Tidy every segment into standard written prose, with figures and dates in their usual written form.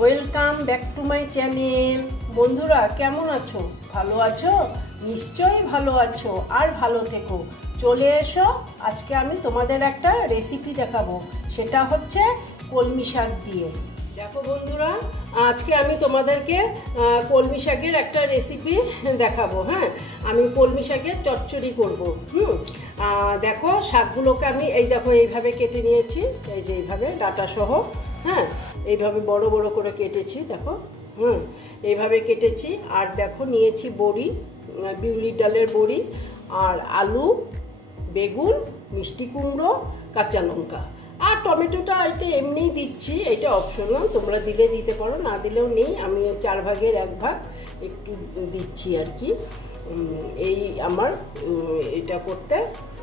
Welcome back to my channel. বন্ধুরা কেমন আছো? ভালো আছো? নিশ্চয়ই ভালো আছো, আর ভালো থেকো। চলে এসো, আজকে আমি তোমাদের একটা রেসিপি দেখাবো, সেটা হচ্ছে কলমি শাক দিয়ে। দেখো বন্ধুরা, আজকে আমি তোমাদেরকে কলমি শাকের একটা রেসিপি দেখাবো। হ্যাঁ, আমি কলমি শাকের চচ্চড়ি করবো। দেখো শাকগুলোকে আমি এইভাবে কেটে নিয়েছি, এই যে এইভাবে ডাটা সহ। হ্যাঁ, এইভাবে বড় বড় করে কেটেছি, দেখো। এইভাবে কেটেছি। আর দেখো নিয়েছি বড়ি, বিউলির ডালের বড়ি, আর আলু, বেগুন, মিষ্টি কুমড়ো, কাঁচা লঙ্কা, আর টমেটোটা এটা এমনিই দিচ্ছি, এটা অপশনাল, তোমরা দিলে দিতে পারো, না দিলেও নেই। আমি 4 ভাগের 1 ভাগ একটু দিচ্ছি আর কি। এই আমার এটা করতে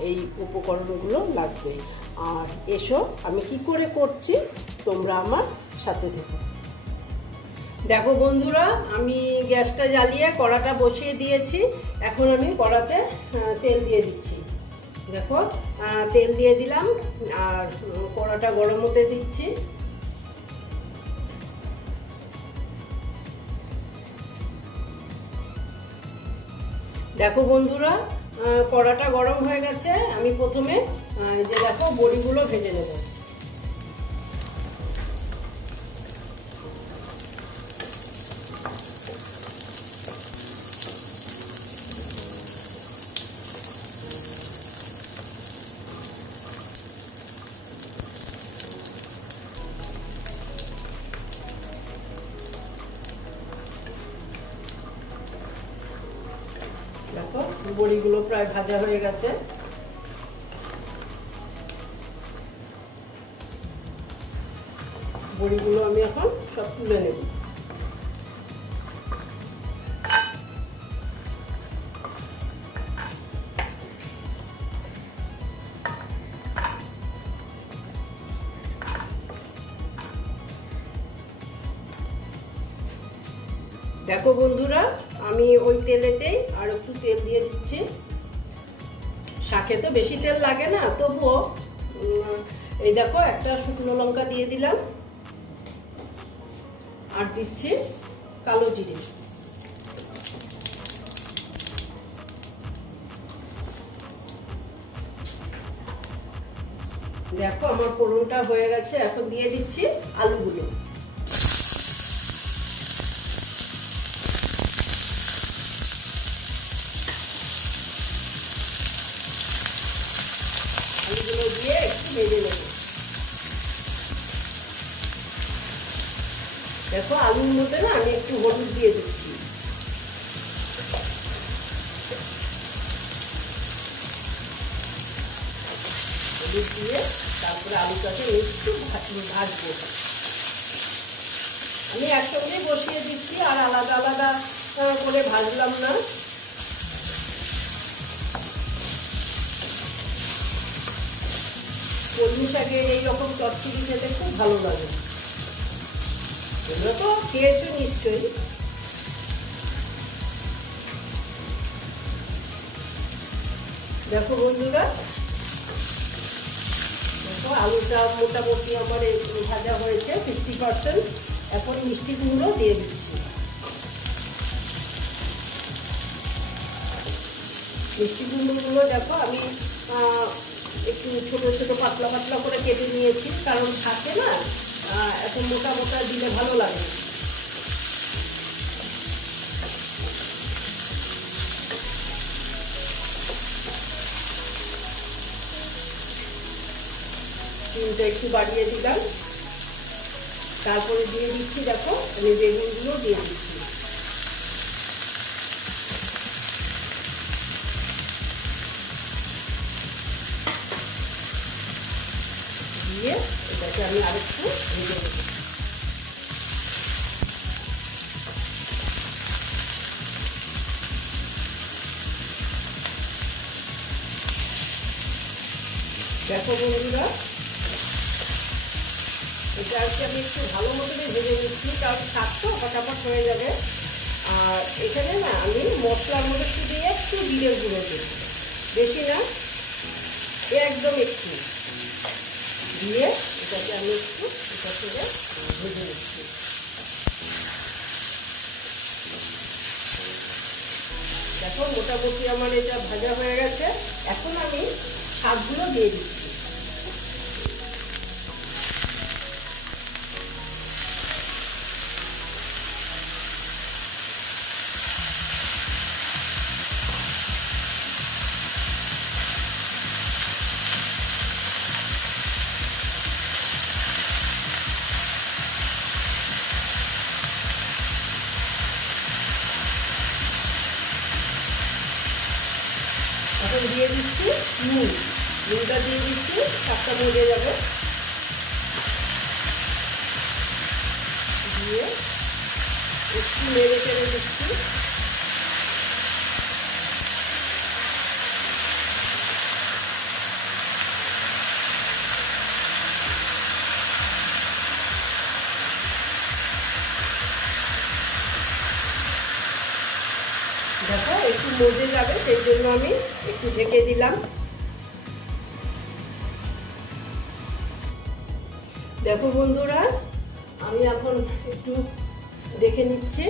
এই উপকরণগুলো লাগবে। আর এসো আমি কি করে করছি, তোমরা আমার সাথে থেকো। দেখো বন্ধুরা, আমি গ্যাসটা জ্বালিয়ে কড়াটা বসিয়ে দিয়েছি। এখন আমি কড়াতে তেল দিয়ে দিচ্ছি। দেখো তেল দিয়ে দিলাম, আর কড়াটা গরম হতে দিচ্ছি। দেখো বন্ধুরা, কড়াটা গরম হয়ে গেছে। আমি প্রথমে যে দেখো বড়িগুলো ভেজে নেব। দেখো বড়িগুলো প্রায় ভাজা হয়ে গেছে। বড়িগুলো আমি এখন সব তুলে নেব। দেখো বন্ধুরা, আমি ওই তেলেতেই আর একটু তেল দিয়ে দিচ্ছি। শাকে তো বেশি তেল লাগে না, তবুও এই দেখো একটা শুকনো লঙ্কা দিয়ে দিলাম, আর দিচ্ছি কালো জিরে। দেখো আমার ফোড়নটা হয়ে গেছে, এখন দিয়ে দিচ্ছি আলুগুলো। আলুগুলো দিয়ে একটু ভেজে নেব। দেখো আলুর মধ্যে না আমি একটু হলুদ দিয়ে দিচ্ছি। হলুদ দিয়ে তারপরে আলুটাকে একটু ভাজবো। আমি একসঙ্গে বসিয়ে দিচ্ছি, আর আলাদা আলাদা করে ভাজলাম না। কলমি শাকের এইরকম চচ্চড়ি খেতে খুব ভালো লাগে। তোমরা তো খেয়েছো নিশ্চয়ই। দেখো বন্ধুরা, দেখো আলুটা মোটামুটি আমার ভাজা হয়েছে 50%। এখন মিষ্টি কুমড়ো দিয়ে দিচ্ছি। মিষ্টি কুমড়োগুলো দেখো আমি একটু ছোটো ছোটো পাতলা পাতলা করে কেটে নিয়েছি, কারণ থাকে না এত মোটা মোটা দিলে ভালো লাগে। ডিমটা একটু বাড়িয়ে দিলাম, তারপরে দিয়ে দিচ্ছি দেখো আমি বেগুনগুলো দিয়ে দিচ্ছি। দিয়ে এটাকে আমি আরেকটু ভেজে নেব। দেখো বন্ধুরা, এটা আজকে আমি একটু ভালো মতনই ভেজে নিচ্ছি, কারণ শাক তো ফটাফট হয়ে যাবে। আর এখানে না আমি মশলার মধ্যে শুধু একটু জিরে গুঁড়ো দিচ্ছি, বেশি না, একদম একটু দিয়ে এটাকে আমি একটু এটা করে ভেজে নিচ্ছি। মোটামুটি আমার এটা ভাজা হয়ে গেছে। এখন আমি শাকগুলো দিয়ে দিচ্ছি। এখন দিয়ে দিচ্ছি নুনটা দিয়ে দিচ্ছি, শাকটা ভেজে যাবে। দিয়ে একটু নেড়ে চেড়ে দিচ্ছি। দেখো একটু মজে যাবে, সেই জন্য আমি একটু ঢেকে দিলাম। দেখো বন্ধুরা, আমি এখন একটু দেখে নিচ্ছি।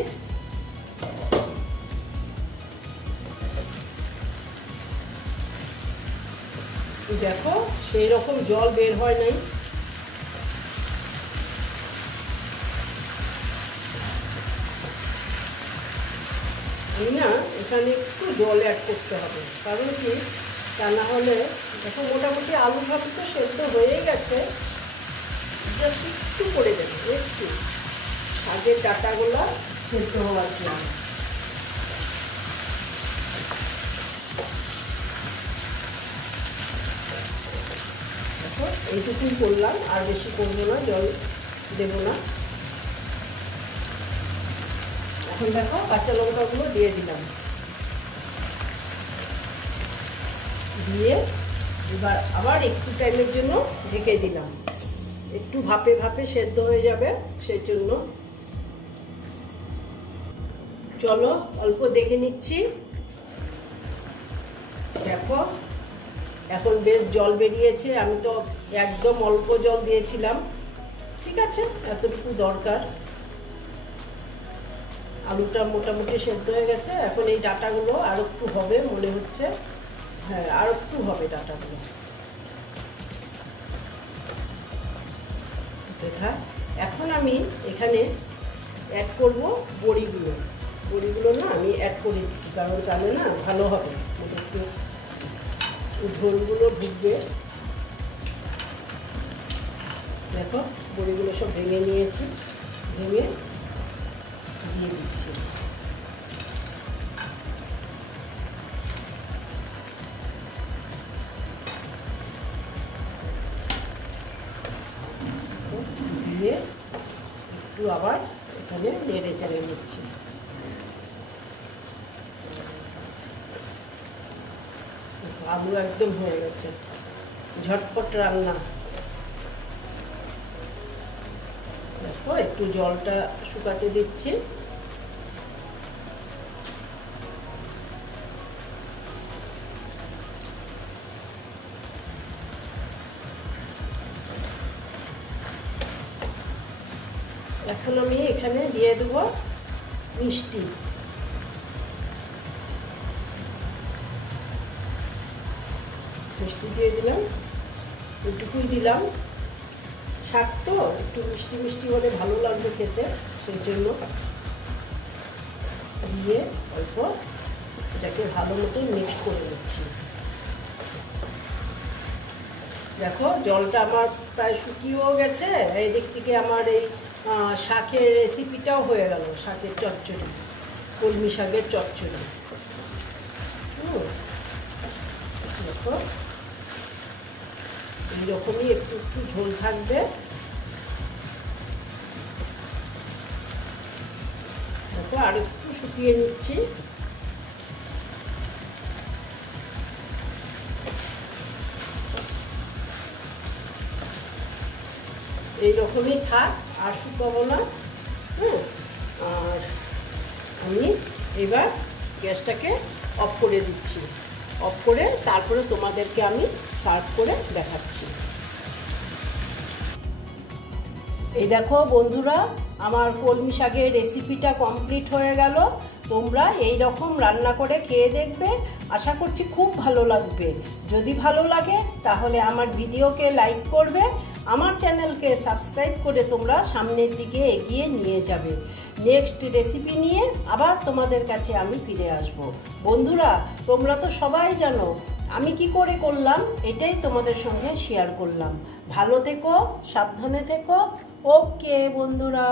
দেখো সেই রকম জল বের হয় নাই। আমি না এখানে একটু জল অ্যাড করতে হবে, কারণ কি, তা না হলে দেখো মোটামুটি আলু ভাবি তো সেদ্ধ হয়েই গেছে, জাস্ট একটু পড়ে যাবে, একটু শাকের ডাঁটাগুলো সেদ্ধ হওয়ার জন্য। দেখো এইটুকুই করলাম, আর বেশি করবো না, জল দেবো না। এখন দেখো কাঁচা লঙ্কাগুলো দিয়ে দিলাম, দিয়ে এবার আবার একটু টাইমের জন্য ঢেকে দিলাম। একটু ভাপে ভাপে সেদ্ধ হয়ে যাবে, সেই জন্য। চলো অল্প দেখে নিচ্ছি। দেখো এখন বেশ জল বেরিয়েছে, আমি তো একদম অল্প জল দিয়েছিলাম, ঠিক আছে, এতটুকু দরকার। আলুটা মোটামুটি সেদ্ধ হয়ে গেছে। এখন এই ডাঁটাগুলো আর একটু হবে মনে হচ্ছে, হ্যাঁ আর একটু হবে ডাঁটাগুলো। দেখা এখন আমি এখানে অ্যাড করব বড়িগুলো। বড়িগুলো না আমি অ্যাড করে দিচ্ছি, কারণ তাহলে না ভালো হবে, একটু ঝোলগুলো ঢুকবে। দেখো বড়িগুলো সব ভেঙে নিয়েছি, ভেঙে দিয়ে দিচ্ছি। দিয়ে একটু আবার এখানে নেড়ে চেড়ে নিচ্ছি। আলু একদম হয়ে গেছে, ঝটপট রান্না। দেখো একটু জলটা শুকাতে দিচ্ছি। এখন আমি এখানে দিয়ে দেবো মিষ্টি। মিষ্টি দিয়ে দিলাম, একটুকুই দিলাম, শাক তো একটু মিষ্টি মিষ্টি হলে ভালো লাগবে খেতে, সেই জন্য দিয়ে অল্প এটাকে ভালো মতো মিক্স করে দিচ্ছি। দেখো জলটা আমার প্রায় শুকিয়েও গেছে, এই দিক থেকে আমার এই শাকের রেসিপিটাও হয়ে গেল, শাকের চচ্চড়ি, কলমি শাকের চচ্চড়ি। দেখো এইরকমই একটু একটু ঝোল থাকবে। দেখো আর একটু শুকিয়ে নিচ্ছি। এইরকমই থাক, আর শুকাবো না। আর আমি এবার গ্যাসটাকে অফ করে দিচ্ছি। অফ করে তারপরে তোমাদেরকে আমি সার্ভ করে দেখাচ্ছি। এই দেখো বন্ধুরা, আমার কলমি শাকের রেসিপিটা কমপ্লিট হয়ে গেল। তোমরা এই রকম রান্না করে খেয়ে দেখবে, আশা করছি খুব ভালো লাগবে। যদি ভালো লাগে তাহলে আমার ভিডিওকে লাইক করবে, আমার চ্যানেলকে সাবস্ক্রাইব করে তোমরা সামনের দিকে এগিয়ে নিয়ে যাবে। নেক্সট রেসিপি নিয়ে আবার তোমাদের কাছে আমি ফিরে আসব। বন্ধুরা, তোমরা তো সবাই জানো আমি কি করে করলাম, এটাই তোমাদের সঙ্গে শেয়ার করলাম। ভালো থেকো, সাবধানে থেকো। ওকে বন্ধুরা।